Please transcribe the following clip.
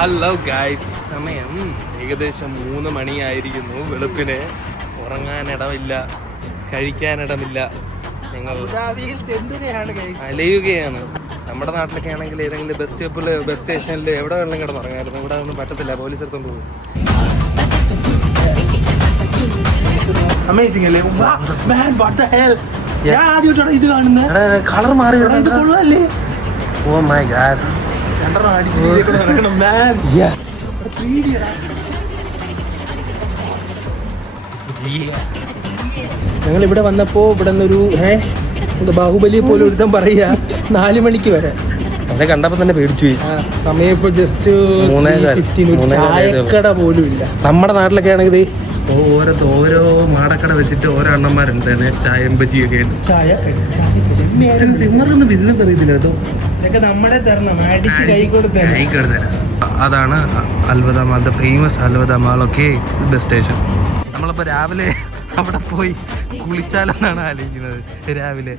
Hello guys, സമയം ഏകദേശം 3 മണിയായിരിക്കുന്നു. വെളുപ്പിന് ഉറങ്ങാനിടമില്ല, കഴിക്കാനിടമില്ല. ഞങ്ങൾ അലയുകയാണ്. നമ്മുടെ നാട്ടിലൊക്കെ ആണെങ്കിൽ ഏതെങ്കിലും ബസ് സ്റ്റേഷനിൽ എവിടെ വേണമെങ്കിലും കിടന്ന് ഉറങ്ങായിരുന്നു. ഇവിടെ ഒന്നും പറ്റത്തില്ല, പോലീസ് എടുത്തോണ്ട് പോകും. അമേസിംഗ് അല്ലേ? ആദ്യമായിട്ടാണ് ഇത് കാണുന്നത്. കളർ മാറി. Oh my God. ഞങ്ങൾ ഇവിടെ വന്നപ്പോ ഇവിടെ നിന്നൊരു ബാഹുബലി പോലെ ഒരുത്തം പറയാ 4 മണിക്ക് വരെ. അതെ, കണ്ടപ്പോ തന്നെ പേടിച്ചു പോയി. സമയം ഇപ്പൊ ജസ്റ്റ് 3:15. ചായക്കട പോലും ഇല്ല. നമ്മുടെ നാട്ടിലൊക്കെ ആണെങ്കിൽ ഓരോ മാടക്കട വെച്ചിട്ട് ഓരോ അണ്ണന്മാരുണ്ട്, ചായയും ബജിയൊക്കെ. ബിസിനസ് അറിയത്തില്ല കേട്ടോ. ഇതൊക്കെ നമ്മുടെ തരണം, അടിച്ച് കൈ കൊടുത്തരാം. അതാണ് Al Wahda mall, the famous Al Wahda mall. Okay, bus station. നമ്മളിപ്പോ രാവിലെ അവിടെ പോയി കുളിച്ചാലെന്നാണ് ആലോചിക്കുന്നത് രാവിലെ.